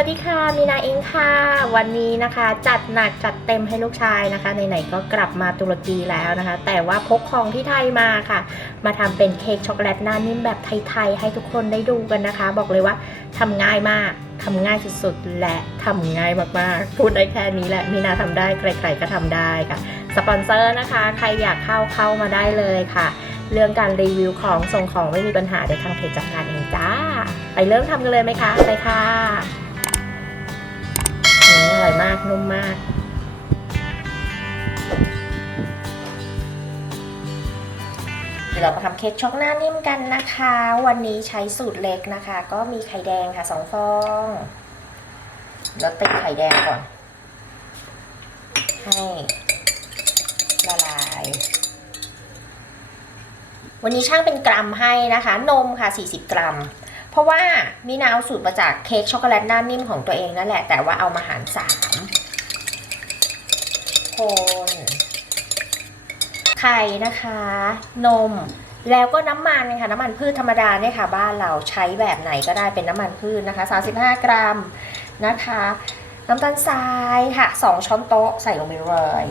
วัสดีค่ะมีนาเองค่ะวันนี้นะคะจัดหนักจัดเต็มให้ลูกชายนะคะไหนๆก็กลับมาตุรกีแล้วนะคะแต่ว่าพกของที่ไทยมาค่ะมาทำเป็นเค้กช็อกโกแลตหน้านิ่มแบบไทยๆให้ทุกคนได้ดูกันนะคะบอกเลยว่าทำง่ายมากทำง่ายสุดๆและทำง่ายมากๆพูดได้แค่นี้แหละมีนาทำได้ใครๆก็ทำได้ค่ะสปอนเซอร์นะคะใครอยากเข้ามาได้เลยค่ะเรื่องการรีวิวของส่งของไม่มีปัญหาเดี๋ยวทางเพจจัดการเองจ้าไปเริ่มทำกันเลยไหมคะไปค่ะอร่อยมากนุ่มมากเดี๋ยวเรามาทำเค้กช็อกหน้านิ่มกันนะคะวันนี้ใช้สูตรเล็กนะคะก็มีไข่แดงค่ะ2 ฟองแล้วตีไข่แดงก่อนให้ละลายวันนี้ช่างเป็นกรัมให้นะคะนมค่ะ40 กรัมเพราะว่ามีนาเอาสูตรมาจากเค้กช็อกโกแลตหน้านิ่มของตัวเองนั่นแหละแต่ว่าเอามาหาร3คนไข่นะคะนมแล้วก็น้ำมันค่ะน้ำมันพืชธรรมดาเนี่ยค่ะบ้านเราใช้แบบไหนก็ได้เป็นน้ำมันพืชนะคะ35 กรัมนะคะน้ำตาลทรายค่ะ2 ช้อนโต๊ะใส่ลงไปเลย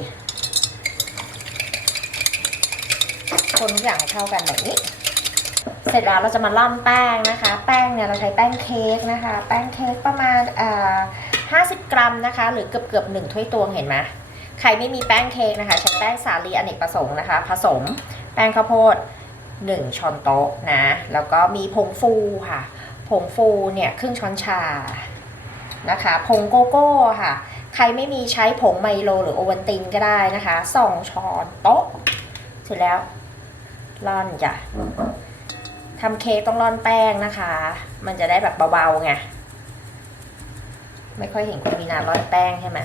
คนทุกอย่างให้เข้ากันแบบนี้เสร็จแล้วเราจะมาล่อนแป้งนะคะแป้งเนี่ยเราใช้แป้งเค้กนะคะแป้งเค้กประมาณ50 กรัมนะคะหรือเกือบ1 ถ้วยตวงเห็นไหมใครไม่มีแป้งเค้กนะคะใช้แป้งสาลีอเนกประสงค์นะคะผสมแป้งข้าวโพด1 ช้อนโต๊ะนะแล้วก็มีผงฟูค่ะผงฟูเนี่ยครึ่งช้อนชานะคะผงโกโก้ค่ะใครไม่มีใช้ผงไมโลหรือโอวัลตินก็ได้นะคะ2 ช้อนโต๊ะเสร็จแล้วร่อนจ้ะทำเค้กต้องร่อนแป้งนะคะมันจะได้แบบเบาๆไงไม่ค่อยเห็นคุณมีนาร่อนแป้งใช่ไหม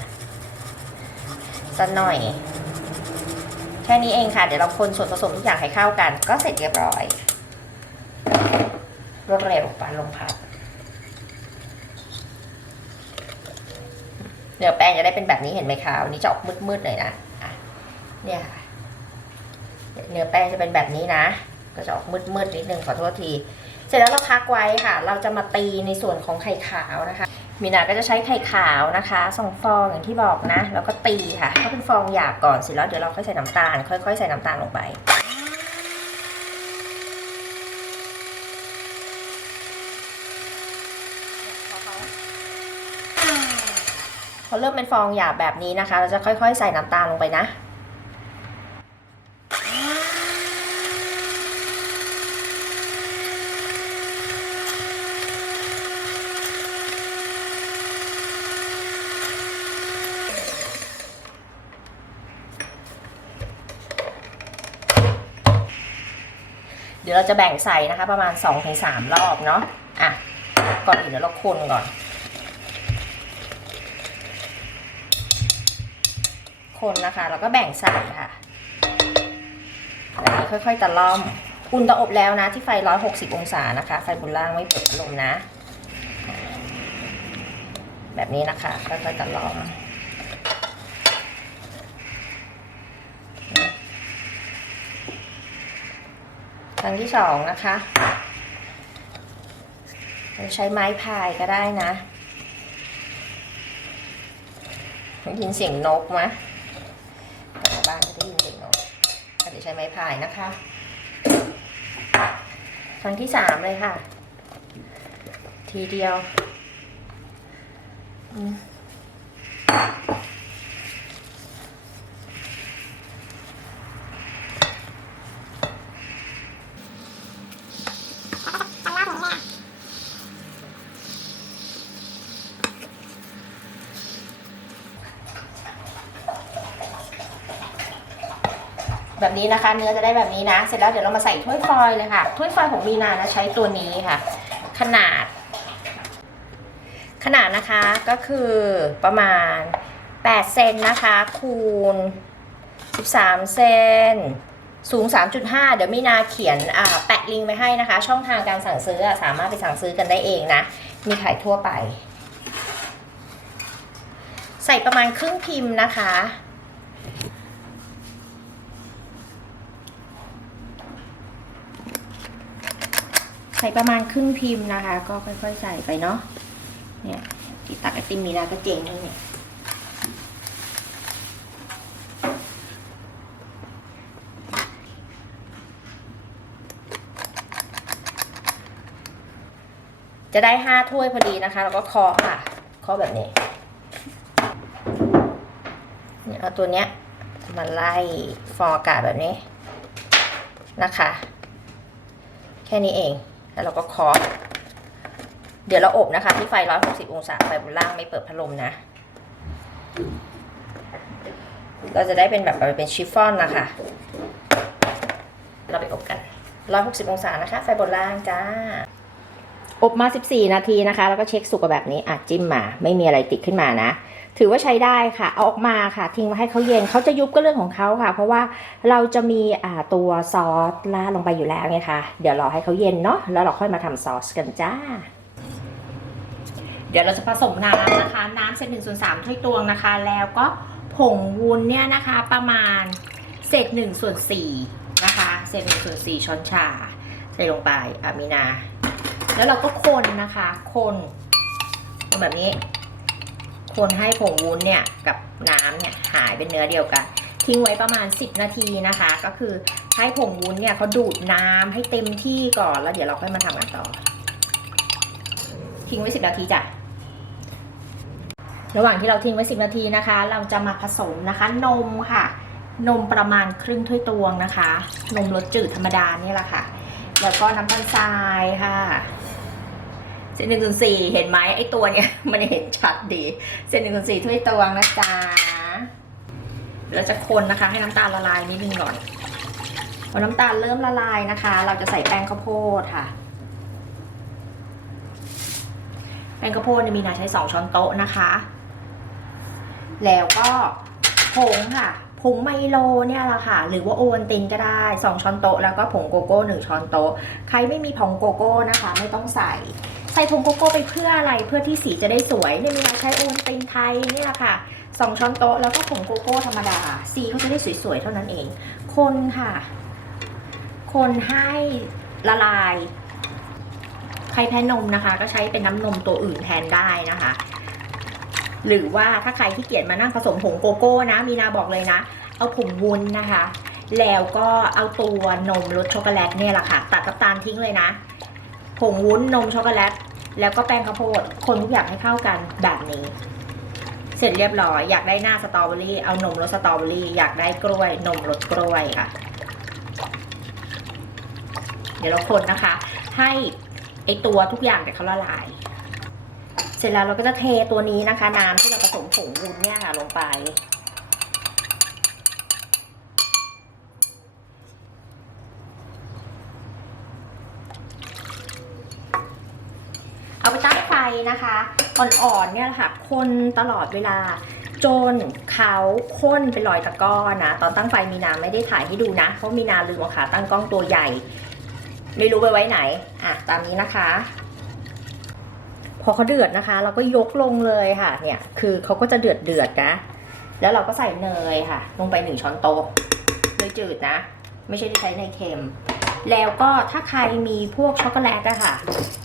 สักหน่อยแค่นี้เองค่ะเดี๋ยวเราคนส่วนผสมทุกอย่างให้เข้ากันก็เสร็จเรียบร้อยรวดเร็วปานลมพัดเนื้อแป้งจะได้เป็นแบบนี้เห็นไหมคะวันนี้จะออกมืดๆหน่อยนะเนี่ยเนื้อแป้งจะเป็นแบบนี้นะก็จะออกมืดๆนิดนึงขอโทษทีเสร็จแล้วเราพักไว้ค่ะเราจะมาตีในส่วนของไข่ขาวนะคะมีนาก็จะใช้ไข่ขาวนะคะ2 ฟองอย่างที่บอกนะแล้วก็ตีค่ะก็เป็นฟองหยาบก่อนเสร็จแล้วเดี๋ยวเราค่อยใส่น้ำตาลค่อยๆใส่น้ำตาลลงไปพอเริ่มเป็นฟองหยาบแบบนี้นะคะเราจะค่อยๆใส่น้ำตาลลงไปนะเดี๋ยวเราจะแบ่งใส่นะคะประมาณ 2-3 รอบเนาะก่อนอื่นเดี๋ยวเราคนก่อนคนนะคะแล้วก็แบ่งใส่ค่ะแล้วค่อยๆตะล่อมอุ่นเตาอบแล้วนะที่ไฟ160 องศานะคะไฟบนล่างไม่เปิดพัดลมนะแบบนี้นะคะค่อยๆตะล่อมครั้งที่2นะคะใช้ไม้พายก็ได้นะได้ยินเสียงนกไหมบ้านก็ได้ยินเสียงนกเดี๋ยวใช้ไม้พายนะคะครั้งที่3เลยค่ะทีเดียวแบบนี้นะคะเนื้อจะได้แบบนี้นะเสร็จแล้วเดี๋ยวเรามาใส่ถ้วยฟอยล์เลยค่ะถ้วยฟอยล์ของมีนานะใช้ตัวนี้ค่ะขนาดนะคะก็คือประมาณ8 เซนนะคะคูณ13 เซนสูง 3.5 เดี๋ยวมีนาเขียนแปะลิงก์ไว้ให้นะคะช่องทางการสั่งซื้อสามารถไปสั่งซื้อกันได้เองนะมีขายทั่วไปใส่ประมาณครึ่งพิมพ์นะคะใส่ประมาณครึ่งพิมพ์นะคะก็ค่อยๆใส่ไปเนาะเนี่ย ที่ตักไอติมมีนาก็เจ๋งนี่เนี่ยจะได้5 ถ้วยพอดีนะคะแล้วก็เคาะค่ะเคาะแบบนี้เนี่ยเอาตัวเนี้ยมาไล่ฟองอากาศแบบนี้นะคะแค่นี้เองแล้วเราก็เคาะเดี๋ยวเราอบนะคะที่ไฟ160องศาไฟบนล่างไม่เปิดพัดลมนะเราจะได้เป็นแบบเป็นชิฟฟ่อนนะคะเราไปอบกัน160องศานะคะไฟบนล่างจ้าอบมา14นาทีนะคะแล้วก็เช็คสุกแบบนี้จิ้มมาไม่มีอะไรติดขึ้นมานะถือว่าใช้ได้ค่ะเอาออกมาค่ะทิ้งไว้ให้เขาเย็นเขาจะยุบก็เรื่องของเขาค่ะเพราะว่าเราจะมีตัวซอสราดลงไปอยู่แล้วไงคะเดี๋ยวรอให้เขาเย็นเนาะแล้วเราค่อยมาทำซอสกันจ้าเดี๋ยวเราจะผสมน้ำนะคะน้ำเศษ1/3ถ้วยตวงนะคะแล้วก็ผงวุ้นเนี่ยนะคะประมาณเศษ1/4นะคะเศษ1/4ช้อนชาใส่ลงไปมีนาแล้วเราก็คนนะคะคนแบบนี้คนให้ผงวุ้นเนี่ยกับน้ำเนี่ยหายเป็นเนื้อเดียวกันทิ้งไว้ประมาณ10นาทีนะคะก็คือให้ผงวุ้นเนี่ยเขาดูดน้ำให้เต็มที่ก่อนแล้วเดี๋ยวเราค่อยมาทำกันต่อทิ้งไว้10นาทีจ้ะระหว่างที่เราทิ้งไว้10นาทีนะคะเราจะมาผสมนะคะนมค่ะนมประมาณครึ่งถ้วยตวงนะคะนมรสจืดธรรมดานี่แหละค่ะแล้วก็น้ำตาลทรายค่ะเศษ1/4เห็นไหมไอตัวเนี้ยมันเห็นชัดดีเศษ1/4ถ้วยตวงนะจ๊ะเราจะคนนะคะให้น้ำตาลละลายนิดนึงก่อนพอน้ำตาลเริ่มละลายนะคะเราจะใส่แป้งข้าวโพดค่ะแป้งข้าวโพดมีนาใช้2ช้อนโต๊ะนะคะแล้วก็ผงค่ะผงไมโลเนี่ยแหละค่ะหรือว่าโอวัลตินก็ได้2ช้อนโต๊ะแล้วก็ผงโกโก้1ช้อนโต๊ะใครไม่มีผงโกโก้นะคะไม่ต้องใส่ผงโกโก้ไปเพื่ออะไรเพื่อที่สีจะได้สวยเนี่ยมีนาใช้โอวัลตินไทยนี่แหละค่ะ2ช้อนโต๊ะแล้วก็ผงโกโก้ธรรมดาสีเขาจะได้สวยๆเท่านั้นเองคนค่ะคนให้ละลายใครแพ้นมนะคะก็ใช้เป็นน้ำนมตัวอื่นแทนได้นะคะหรือว่าถ้าใครที่เกียจมานั่งผสมผงโกโก้นะมีนาบอกเลยนะเอาผงวุ้นนะคะแล้วก็เอาตัวนมรสช็อกโกแลตเนี่ยแหละค่ะตัดน้ำตาลทิ้งเลยนะผงวุ้นนมช็อกโกแลตแล้วก็แป้งข้าวโพดคนทุกอย่างให้เข้ากันแบบนี้เสร็จเรียบร้อยอยากได้หน้าสตรอเบอรี่เอานมรสสตรอเบอรี่อยากได้กล้วยนมรสกล้วยค่ะเดี๋ยวเราคนนะคะให้ไอตัวทุกอย่างเนี่ยเขาละลายเสร็จแล้วเราก็จะเทตัวนี้นะคะน้ำที่เราผสมผงวุ้นเนี่ยค่ะลงไปเอาไปตั้งไฟนะคะอ่อนๆเนี่ยค่ะคนตลอดเวลาจนเขาข้นเป็นรอยตะก้อนะตอนตั้งไฟมีนาไม่ได้ถ่ายให้ดูนะเพราะมีนาลืมเอาขาตั้งกล้องตัวใหญ่ไม่รู้ไปไว้ไหนตามนี้นะคะพอเขาเดือดนะคะเราก็ยกลงเลยค่ะเนี่ยคือเขาก็จะเดือดนะแล้วเราก็ใส่เนยค่ะลงไป1ช้อนโต๊ะเนยจืดนะไม่ใช่ที่ใช้เนยเค็มแล้วก็ถ้าใครมีพวกช็อกโกแลตอะค่ะ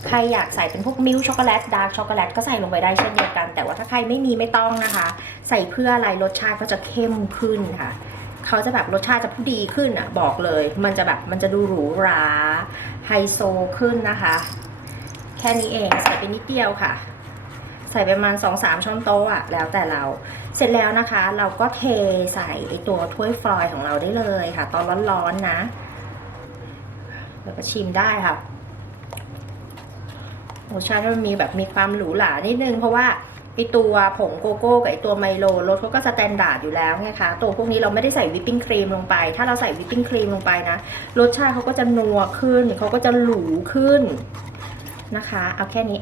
ใครอยากใส่เป็นพวกมิลค์ช็อกโกแลตดาร์กช็อกโกแลตก็ใส่ลงไปได้เช่นเดียวกันแต่ว่าถ้าใครไม่มีไม่ต้องนะคะใส่เพื่ออะไรรสชาติก็จะเข้มขึ้นค่ะเขาจะแบบรสชาติจะผู้ดีขึ้นอะบอกเลยมันจะดูหรูหราไฮโซขึ้นนะคะแค่นี้เองใส่ไปนิดเดียวค่ะใส่ประมาณ 2-3 ช้อนโต๊ะอะแล้วแต่เราเสร็จแล้วนะคะเราก็เทใส่ไอตัวถ้วยฟลอยล์ของเราได้เลยค่ะตอนร้อนๆนะแล้วก็ชิมได้ค่ะรสชาติมันมีความหรูหรานิดนึงเพราะว่าไอตัวผงโกโก้กับไอตัวไมโลรสเขาก็สแตนดาร์ดอยู่แล้วไงคะตัวพวกนี้เราไม่ได้ใส่วิปปิ้งครีมลงไปถ้าเราใส่วิปปิ้งครีมลงไปนะรสชาติเขาก็จะนัวขึ้นเขาก็จะหรูขึ้นนะคะเอาแค่นี้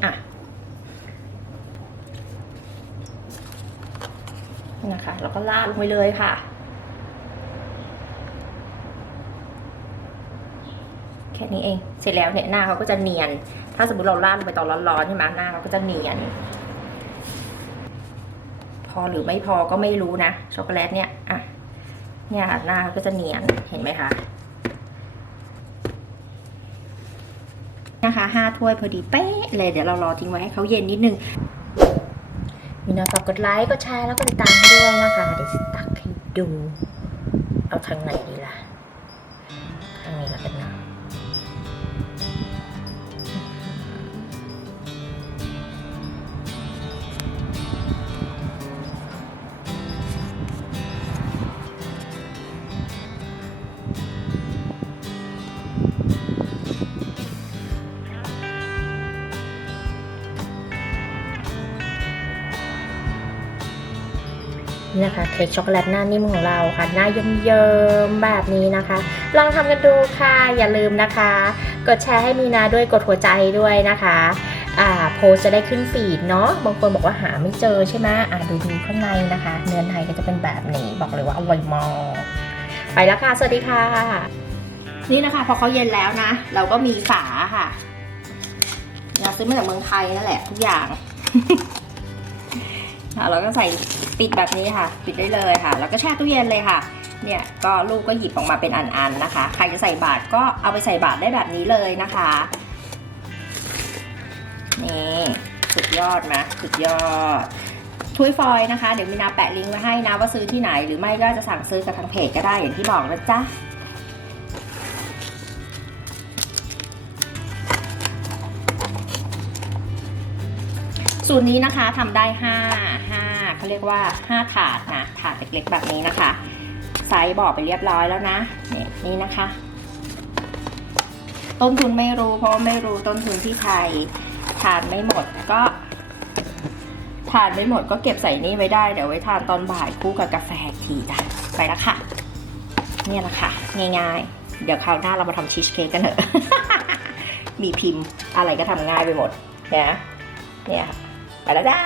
นะคะแล้วก็ราดลงไปเลยค่ะแค่นี้เองเสร็จแล้วเนี่ยหน้าเขาก็จะเนียนถ้าสมมติเราราดลงไปตอนร้อนๆใช่ไหมหน้าเขาก็จะเนียนพอหรือไม่พอก็ไม่รู้นะช็อกโกแลตเนี่ยเนี่ยหน้าเขาก็จะเนียนเห็นไหมคะนะคะ5 ถ้วยพอดีเป๊ะเลยเดี๋ยวเรารอทิ้งไว้ให้เขาเย็นนิดนึง มีนาฝากกดไลค์กดแชร์แล้วก็ติดตามให้ด้วยนะคะเดี๋ยวจะตักให้ดูเอาทางไหนดีล่ะทางนี้ละกันนะนี่นะคะเค้กช็อกโกแลตหน้านิ่มของเราค่ะหน้าเยิ้มๆแบบนี้นะคะ ลองทำกันดูค่ะอย่าลืมนะคะกดแชร์ให้มีนาด้วยกดหัวใจด้วยนะคะโพสจะได้ขึ้นฟีดเนาะบางคนบอกว่าหาไม่เจอใช่ไหมดูข้างในนะคะ เนื้อในก็จะเป็นแบบนี้บอกเลยว่าอร่อยมากไปแล้วค่ะสวัสดีค่ะนี่นะคะพอเขาเย็นแล้วนะเราก็มีฝาค่ะเราซื้อมาจากเมืองไทยนั่นแหละทุกอย่าง เราก็ใส่ปิดแบบนี้ค่ะปิดได้เลยค่ะแล้วก็แช่ตู้เย็นเลยค่ะเนี่ยก็ลูกก็หยิบออกมาเป็นอันๆนะคะใครจะใส่บาตรก็เอาไปใส่บาตรได้แบบนี้เลยนะคะนี่สุดยอดนะสุดยอดถ้วยฟอยล์นะคะเดี๋ยวมีนาแปะลิงก์ไว้ให้นะว่าซื้อที่ไหนหรือไม่ก็จะสั่งซื้อกับทางเพจก็ได้อย่างที่บอกนะจ๊ะสูตรนี้นะคะทำได้5เขาเรียกว่า5ถาดนะถาดเล็กๆแบบนี้นะคะไซส์บอกไปเรียบร้อยแล้วนะนี่นะคะต้นทุนไม่รู้เพราะไม่รู้ต้นทุนที่ไทยทานไม่หมดก็เก็บใส่นี่ไว้ได้เดี๋ยวไว้ทานตอนบ่ายคู่กับกาแฟทีจ้ะไปแล้วค่ะเนี่ยแหละค่ะง่ายๆเดี๋ยวคราวหน้าเรามาทำชีสเค้กกันเถอะ มีพิมพ์อะไรก็ทำง่ายไปหมดเนี่ยไปแล้วจ้า